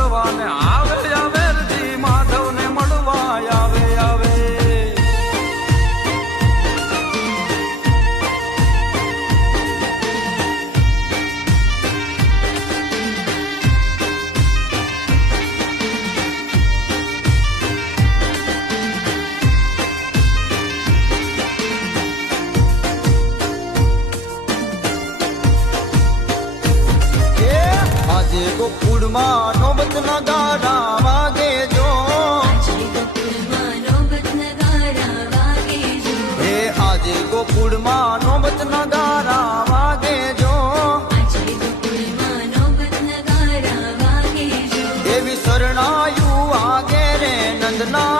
મળવા ને આવે આવે જી માધવ ને મળવા આવે આવે આજે ગોકુળમાં નોબત નગારા વાગે જો હે આજે ગોકુળમાં નોબત નગારા વાગે જો એવી શરણાયુ આગે રે નંદના